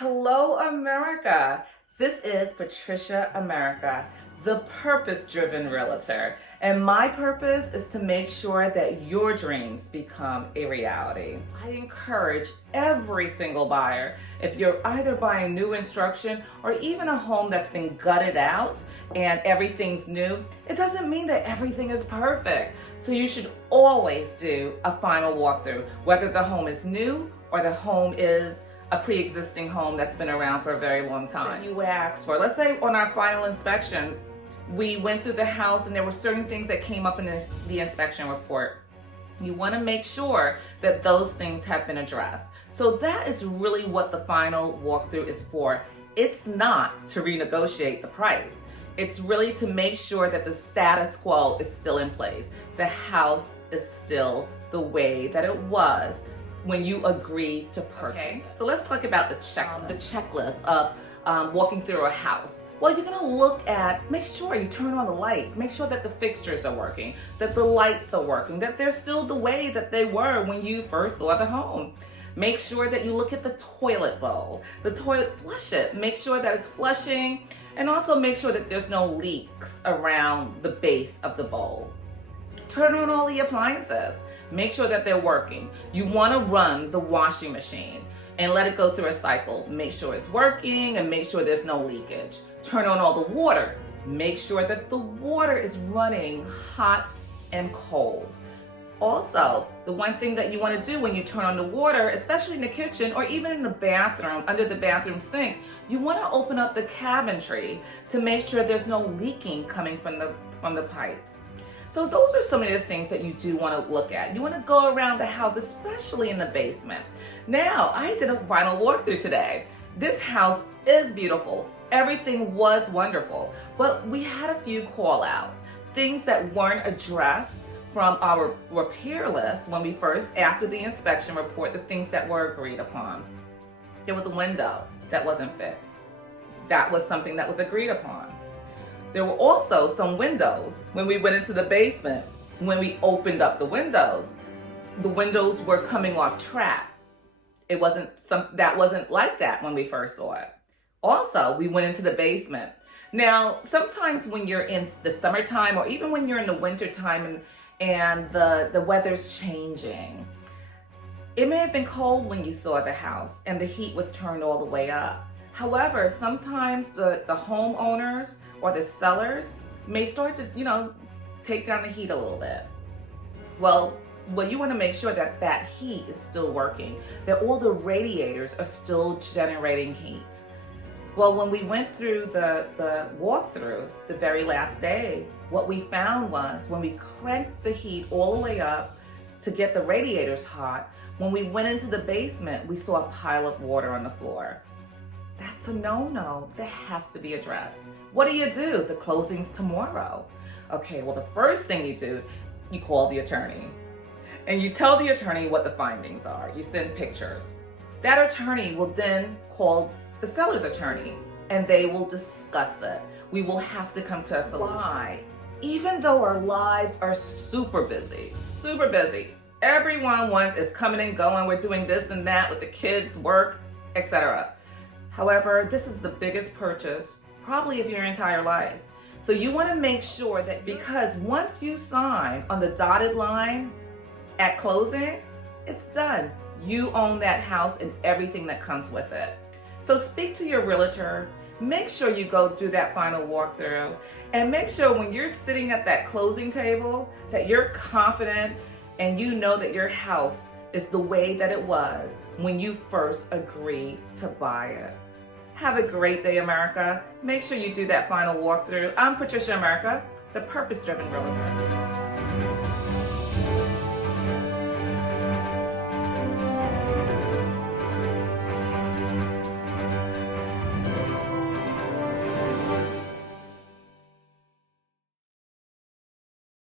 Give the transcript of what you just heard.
Hello, America. This is Patricia America, the purpose-driven realtor. And my purpose is to make sure that your dreams become a reality. I encourage every single buyer, if you're either buying new instruction or even a home that's been gutted out and everything's new, it doesn't mean that everything is perfect. So you should always do a final walkthrough, whether the home is new or the home is a pre-existing home that's been around for a very long time. You asked for, let's say on our final inspection, we went through the house and there were certain things that came up in the inspection report. You want to make sure that those things have been addressed. So that is really what the final walkthrough is for. It's not to renegotiate the price. It's really to make sure that the status quo is still in place. The house is still the way that it was when you agree to purchase. Okay. So let's talk about the checklist of walking through a house. Well, you're gonna look at, make sure you turn on the lights, make sure that the fixtures are working, that the lights are working, that they're still the way that they were when you first saw the home. Make sure that you look at the toilet bowl, the toilet, flush it, make sure that it's flushing, and also make sure that there's no leaks around the base of the bowl. Turn on all the appliances. Make sure that they're working. You want to run the washing machine and let it go through a cycle. Make sure it's working and make sure there's no leakage. Turn on all the water. Make sure that the water is running hot and cold. Also, the one thing that you want to do when you turn on the water, especially in the kitchen or even in the bathroom, under the bathroom sink, you want to open up the cabinetry to make sure there's no leaking coming from the pipes. So those are some of the things that you do want to look at. You want to go around the house, especially in the basement. Now, I did a final walkthrough today. This house is beautiful. Everything was wonderful, but we had a few call outs, things that weren't addressed from our repair list when we first, after the inspection report, the things that were agreed upon. There was a window that wasn't fixed. That was something that was agreed upon. There were also some windows when we went into the basement. When we opened up the windows were coming off track. That wasn't like that when we first saw it. Also, we went into the basement. Now, sometimes when you're in the summertime or even when you're in the wintertime and the weather's changing, it may have been cold when you saw the house and the heat was turned all the way up. However, sometimes the homeowners or the sellers may start to, take down the heat a little bit. Well, you want to make sure that that heat is still working, that all the radiators are still generating heat. Well, when we went through the walkthrough the very last day, what we found was when we cranked the heat all the way up to get the radiators hot, when we went into the basement, we saw a pile of water on the floor. That's a no-no. That has to be addressed. What do? The closing's tomorrow. Okay, well, the first thing you do, you call the attorney. And you tell the attorney what the findings are. You send pictures. That attorney will then call the seller's attorney, and they will discuss it. We will have to come to a solution. Even though our lives are super busy, everyone is coming and going. We're doing this and that with the kids, work, etc. However, this is the biggest purchase probably of your entire life. So you want to make sure that, because once you sign on the dotted line at closing, it's done. You own that house and everything that comes with it. So speak to your realtor. Make sure you go do that final walkthrough, and make sure when you're sitting at that closing table that you're confident and you know that your house is the way that it was when you first agreed to buy it. Have a great day, America. Make sure you do that final walkthrough. I'm Patricia America, the purpose-driven realtor.